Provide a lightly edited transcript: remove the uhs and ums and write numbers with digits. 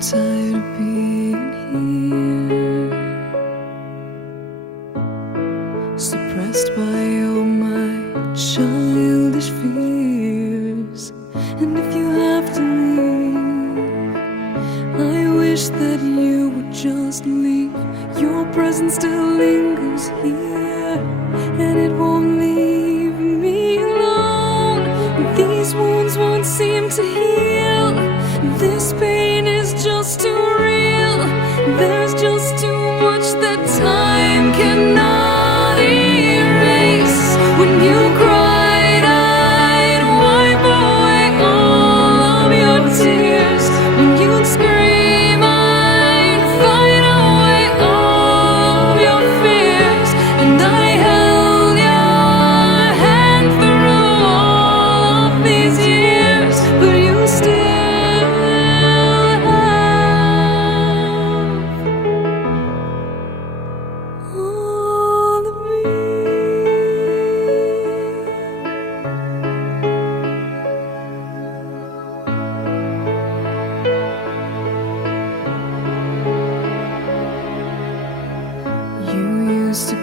tired of being here, suppressed by all my childish fears. And if you have to leave, I wish that you would just leave. Your presence still lingers here, and it won't leave me alone. These wounds won't seem to heal. This pain is just too real. There's just too much that time cannot erase. When you cried, I'd wipe away all of your tears. When you'd scream, I'd fight away all of your fears. And I held your hand through all of these years, but you still all of me. You used to